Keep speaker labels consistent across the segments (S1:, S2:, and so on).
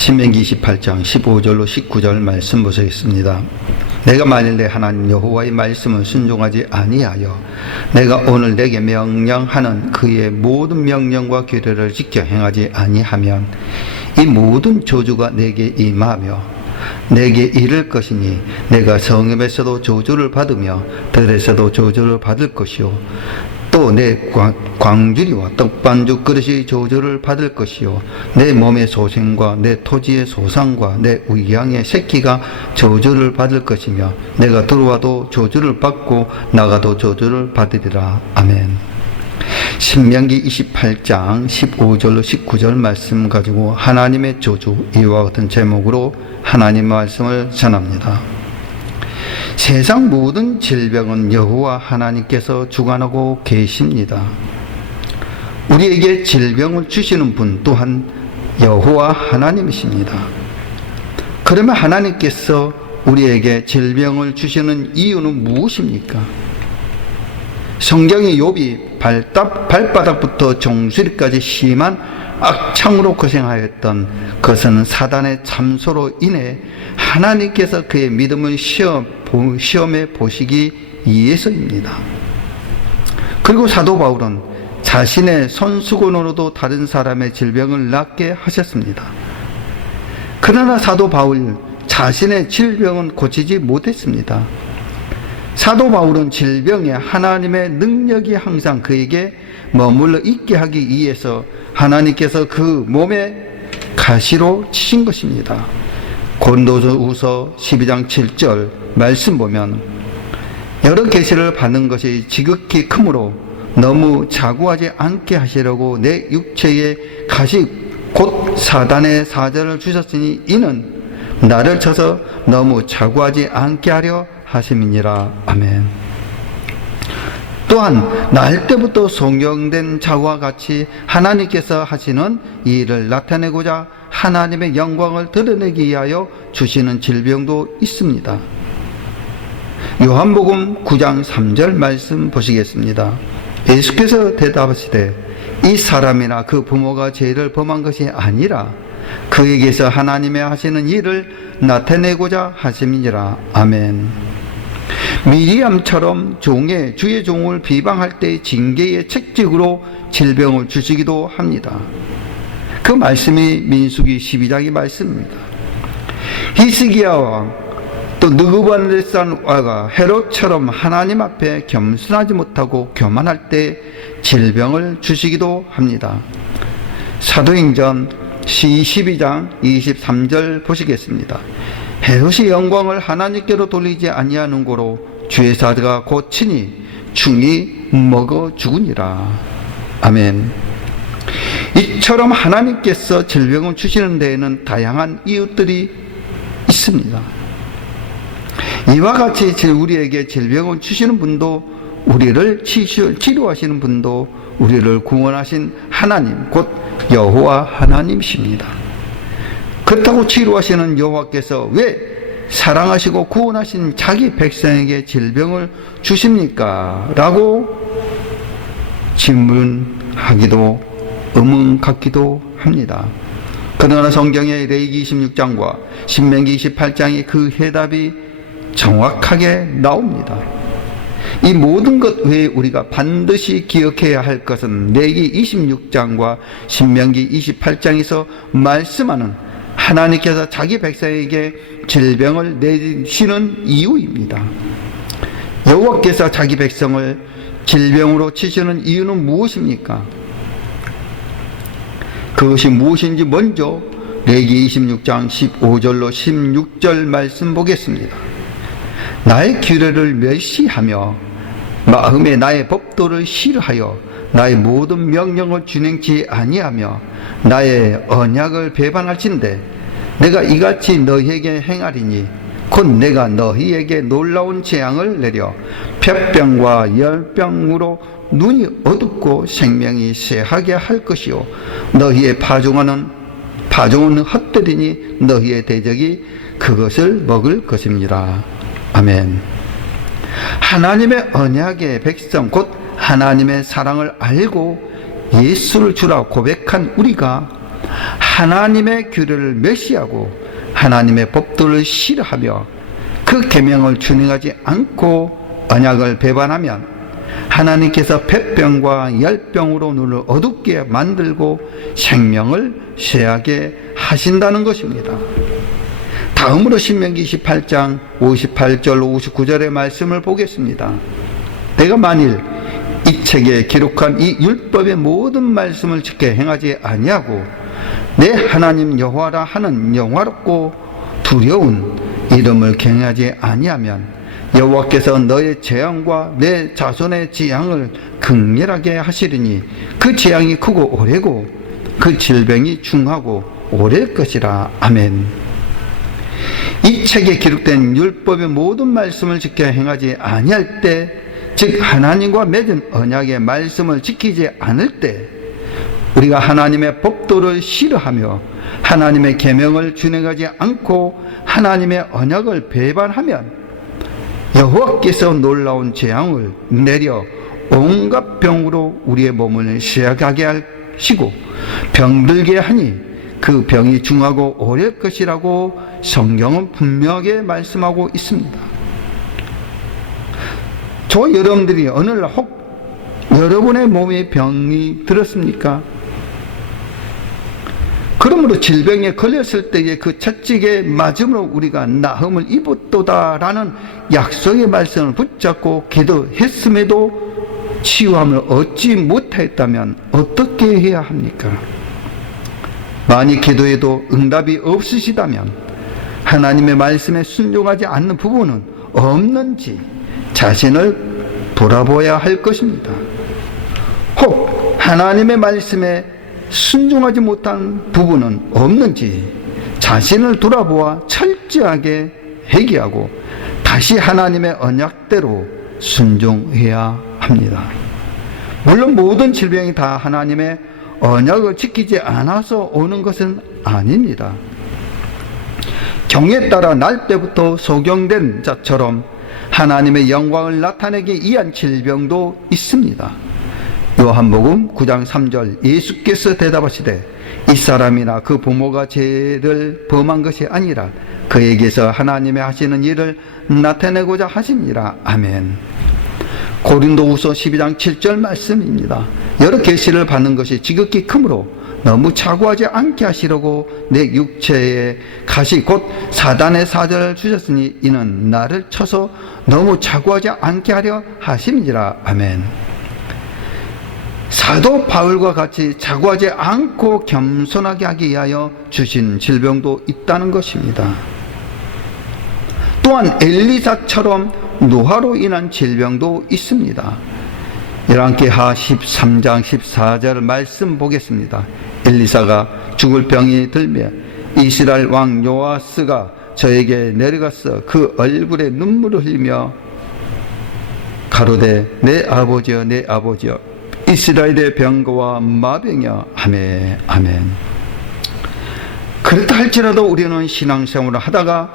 S1: 신명기 28장 15절로 19절 말씀 보시겠습니다. 내가 만일 내 하나님 여호와의 말씀을 순종하지 아니하여 내가 오늘 내게 명령하는 그의 모든 명령과 규례를 지켜 행하지 아니하면 이 모든 저주가 내게 임하며 내게 이를 것이니 내가 성읍에서도 저주를 받으며 들에서도 저주를 받을 것이요 또 내 광주리와 떡반죽 그릇이 저주를 받을 것이요 내 몸의 소생과 내 토지의 소상과 내 우양의 새끼가 저주를 받을 것이며 내가 들어와도 저주를 받고 나가도 저주를 받으리라 아멘. 신명기 28장 15절로 19절 말씀 가지고 하나님의 저주 이와 같은 제목으로 하나님 말씀을 전합니다. 세상 모든 질병은 여호와 하나님께서 주관하고 계십니다. 우리에게 질병을 주시는 분 또한 여호와 하나님이십니다. 그러면 하나님께서 우리에게 질병을 주시는 이유는 무엇입니까? 성경의 욥이 발답, 발바닥부터 정수리까지 심한 악창으로 고생하였던 그것은 사단의 참소로 인해 하나님께서 그의 믿음을 시험, 시험해 보시기 위해서입니다. 그리고 사도 바울은 자신의 손수건으로도 다른 사람의 질병을 낫게 하셨습니다. 그러나 사도 바울 자신의 질병은 고치지 못했습니다. 사도 바울은 질병에 하나님의 능력이 항상 그에게 머물러 있게 하기 위해서 하나님께서 그 몸에 가시로 치신 것입니다. 곤도서우서 12장 7절 말씀 보면 여러 계시를 받는 것이 지극히 크므로 너무 자구하지 않게 하시려고 내 육체에 가시 곧 사단의 사절을 주셨으니 이는 나를 쳐서 너무 자구하지 않게 하려 하심이니라 아멘. 또한 날 때부터 성경된 자와 같이 하나님께서 하시는 이 일을 나타내고자 하나님의 영광을 드러내기 위하여 주시는 질병도 있습니다. 요한복음 9장 3절 말씀 보시겠습니다. 예수께서 대답하시되 이 사람이나 그 부모가 죄를 범한 것이 아니라 그에게서 하나님의 하시는 일을 나타내고자 하심이니라. 아멘. 미리암처럼 종의 주의 종을 비방할 때 징계의 책직으로 질병을 주시기도 합니다. 그 말씀이 민수기 12장의 말씀입니다. 히스기야 왕, 또 느그반레산 와가 헤롯처럼 하나님 앞에 겸손하지 못하고 교만할 때 질병을 주시기도 합니다. 사도행전 12장 23절 보시겠습니다. 헤롯이 영광을 하나님께로 돌리지 아니하는 고로 주의 사자가 고치니 충이 먹어 죽으니라. 아멘. 이처럼 하나님께서 질병을 주시는 데에는 다양한 이유들이 있습니다. 이와 같이 우리에게 질병을 주시는 분도 우리를 치료하시는 분도 우리를 구원하신 하나님 곧 여호와 하나님이십니다. 그렇다고 치료하시는 여호와께서 왜 사랑하시고 구원하신 자기 백성에게 질병을 주십니까? 라고 질문하기도 의문 같기도 합니다. 그러나 성경의 레이기 26장과 신명기 28장의 그 해답이 정확하게 나옵니다. 이 모든 것 외에 우리가 반드시 기억해야 할 것은 레기 26장과 신명기 28장에서 말씀하는 하나님께서 자기 백성에게 질병을 내시는 이유입니다. 여호와께서 자기 백성을 질병으로 치시는 이유는 무엇입니까? 그것이 무엇인지 먼저 레기 26장 15절로 16절 말씀 보겠습니다. 나의 규례를 멸시하며 마음에 나의 법도를 싫어하여 나의 모든 명령을 준행치 아니하며 나의 언약을 배반할진대 내가 이같이 너희에게 행하리니 곧 내가 너희에게 놀라운 재앙을 내려 폐병과 열병으로 눈이 어둡고 생명이 쇠하게 할 것이요 너희의 파종하는 파종은 헛되리니 너희의 대적이 그것을 먹을 것입니다. 아멘. 하나님의 언약의 백성 곧 하나님의 사랑을 알고 예수를 주라 고백한 우리가 하나님의 규례를 멸시하고 하나님의 법도를 싫어하며 그 계명을 준행하지 않고 언약을 배반하면 하나님께서 백병과 열병으로 눈을 어둡게 만들고 생명을 쇠하게 하신다는 것입니다. 다음으로 신명기 28장 58절 59절의 말씀을 보겠습니다. 내가 만일 이 책에 기록한 이 율법의 모든 말씀을 지켜 행하지 아니하고 내 하나님 여호와라 하는 영화롭고 두려운 이름을 경하지 아니하면 여호와께서 너의 재앙과 내 자손의 재앙을 극렬하게 하시리니 그 재앙이 크고 오래고 그 질병이 중하고 오래일 것이라 아멘. 이 책에 기록된 율법의 모든 말씀을 지켜 행하지 아니할 때, 즉 하나님과 맺은 언약의 말씀을 지키지 않을 때, 우리가 하나님의 법도를 싫어하며 하나님의 계명을 준행하지 않고 하나님의 언약을 배반하면 여호와께서 놀라운 재앙을 내려 온갖 병으로 우리의 몸을 쇠하게 하시고 병들게 하니 그 병이 중하고 오래일 것이라고 성경은 분명하게 말씀하고 있습니다. 저 여러분들이 어느 날 혹 여러분의 몸에 병이 들었습니까? 그러므로 질병에 걸렸을 때의 그 채찍에 맞음으로 우리가 나음을 입었도다라는 약속의 말씀을 붙잡고 기도했음에도 치유함을 얻지 못했다면 어떻게 해야 합니까? 많이 기도해도 응답이 없으시다면 하나님의 말씀에 순종하지 않는 부분은 없는지 자신을 돌아보아야 할 것입니다. 혹 하나님의 말씀에 순종하지 못한 부분은 없는지 자신을 돌아보아 철저하게 회개하고 다시 하나님의 언약대로 순종해야 합니다. 물론 모든 질병이 다 하나님의 언약을 지키지 않아서 오는 것은 아닙니다. 경에 따라 날 때부터 소경된 자처럼 하나님의 영광을 나타내기 위한 질병도 있습니다. 요한복음 9장 3절 예수께서 대답하시되 이 사람이나 그 부모가 죄를 범한 것이 아니라 그에게서 하나님의 하시는 일을 나타내고자 하십니다. 아멘. 고린도후서 12장 7절 말씀입니다. 여러 계시를 받는 것이 지극히 크므로 너무 차고하지 않게 하시려고 내 육체에 가시 곧 사단의 사절을 주셨으니 이는 나를 쳐서 너무 차고하지 않게 하려 하심이라. 아멘. 사도 바울과 같이 자고하지 않고 겸손하게 하기 위하여 주신 질병도 있다는 것입니다. 또한 엘리사처럼 노화로 인한 질병도 있습니다. 열왕기하 13장 14절 말씀 보겠습니다. 엘리사가 죽을 병이 들며 이스라엘 왕 요아스가 저에게 내려가서 그 얼굴에 눈물을 흘리며 가로되 내 아버지여 내 아버지여 이스라엘의 병거와 마병이여 아멘 아멘 그렇다 할지라도 우리는 신앙생활을 하다가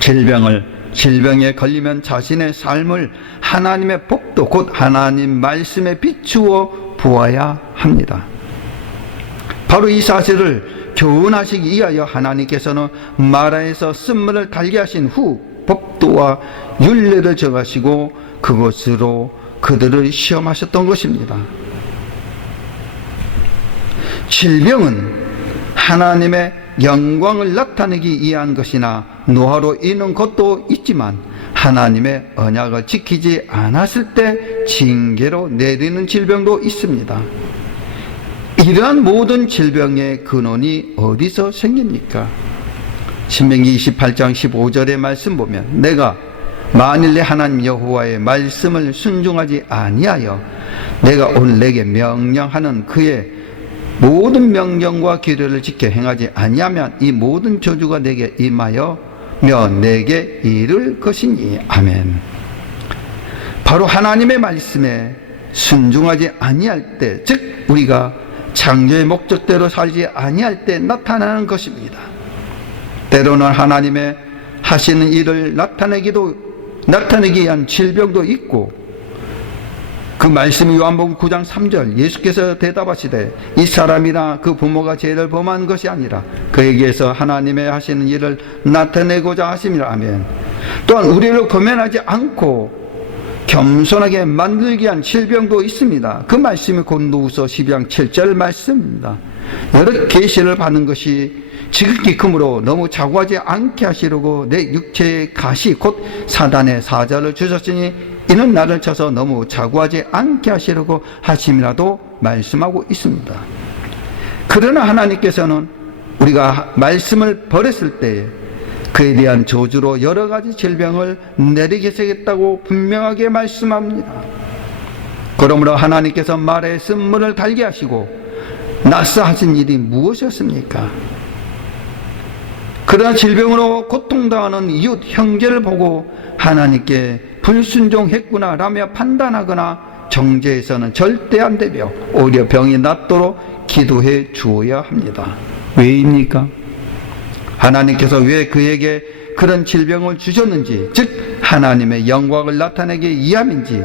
S1: 질병을 질병에 걸리면 자신의 삶을 하나님의 복도 곧 하나님 말씀에 비추어 보아야 합니다. 바로 이 사실을 교훈하시기 위하여 하나님께서는 마라에서 쓴물을 달게 하신 후 법도와 윤례를 정하시고 그것으로 그들을 시험하셨던 것입니다. 질병은 하나님의 영광을 나타내기 위한 것이나 노화로 인한 것도 있지만 하나님의 언약을 지키지 않았을 때 징계로 내리는 질병도 있습니다. 이러한 모든 질병의 근원이 어디서 생깁니까? 신명기 28장 15절의 말씀 보면 내가 만일 내 하나님 여호와의 말씀을 순종하지 아니하여 내가 오늘 내게 명령하는 그의 모든 명령과 규례를 지켜 행하지 아니하면 이 모든 저주가 내게 임하여 며 내게 이를 것이니 아멘. 바로 하나님의 말씀에 순종하지 아니할 때, 즉 우리가 창조의 목적대로 살지 아니할 때 나타나는 것입니다. 때로는 하나님의 하시는 일을 나타내기도 나타내기 위한 질병도 있고 그 말씀이 요한복음 9장 3절 예수께서 대답하시되 이 사람이나 그 부모가 죄를 범한 것이 아니라 그에게서 하나님의 하시는 일을 나타내고자 하심이라 아멘. 또한 우리를 거면하지 않고 겸손하게 만들기 위한 질병도 있습니다. 그 말씀이 곤도우서 12장 7절 말씀입니다. 여러 계시를 받는 것이 지극히 크므로 너무 자고하지 않게 하시려고 내 육체의 가시 곧 사단의 사자를 주셨으니 이는 나를 쳐서 너무 자고하지 않게 하시려고 하심이라도 말씀하고 있습니다. 그러나 하나님께서는 우리가 말씀을 버렸을 때에 그에 대한 저주로 여러 가지 질병을 내리겠다고 분명하게 말씀합니다. 그러므로 하나님께서 말에 쓴물을 달게 하시고 나사 하신 일이 무엇이었습니까? 그러나 질병으로 고통당하는 이웃 형제를 보고 하나님께 불순종했구나 라며 판단하거나 정죄해서는 절대 안 되며 오히려 병이 낫도록 기도해 주어야 합니다. 왜입니까? 하나님께서 왜 그에게 그런 질병을 주셨는지, 즉 하나님의 영광을 나타내기 위함인지,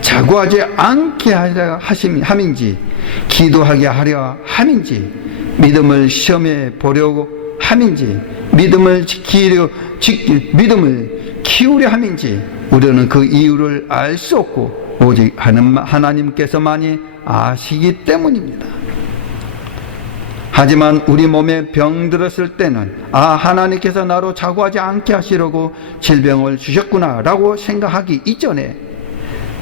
S1: 자고하지 않게 하려 함인지, 기도하게 하려 함인지, 믿음을 시험해 보려고 함인지, 믿음을 지키려 지, 믿음을 키우려 함인지, 우리는 그 이유를 알 수 없고 오직 하나님께서만이 아시기 때문입니다. 하지만 우리 몸에 병 들었을 때는 아 하나님께서 나로 자고하지 않게 하시려고 질병을 주셨구나라고 생각하기 이전에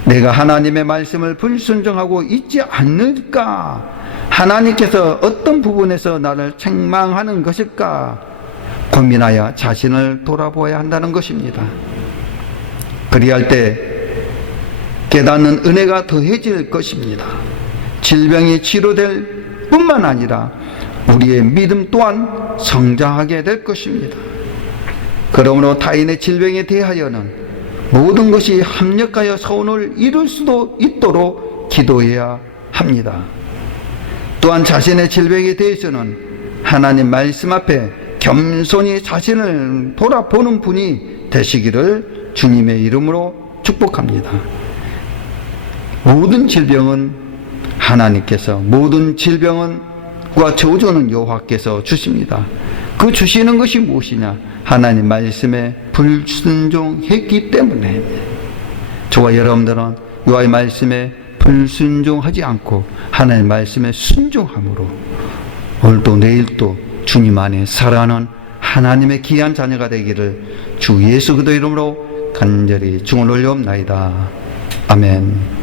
S1: 내가 하나님의 말씀을 불순종하고 있지 않을까 하나님께서 어떤 부분에서 나를 책망하는 것일까 고민하여 자신을 돌아보아야 한다는 것입니다. 그리할 때 깨닫는 은혜가 더해질 것입니다. 질병이 치료될 뿐만 아니라 우리의 믿음 또한 성장하게 될 것입니다. 그러므로 타인의 질병에 대하여는 모든 것이 합력하여 서운을 이룰 수도 있도록 기도해야 합니다. 또한 자신의 질병에 대해서는 하나님 말씀 앞에 겸손히 자신을 돌아보는 분이 되시기를 주님의 이름으로 축복합니다. 모든 질병은 하나님께서 모든 질병은 과 저주는 여호와께서 주십니다. 그 주시는 것이 무엇이냐? 하나님 말씀에 불순종했기 때문에 저와 여러분들은 여호와의 말씀에 불순종하지 않고 하나님 말씀에 순종함으로 오늘도 내일도 주님 안에 살아가는 하나님의 귀한 자녀가 되기를 주 예수 그리스도 이름으로 간절히 중을 올려옵나이다. 아멘.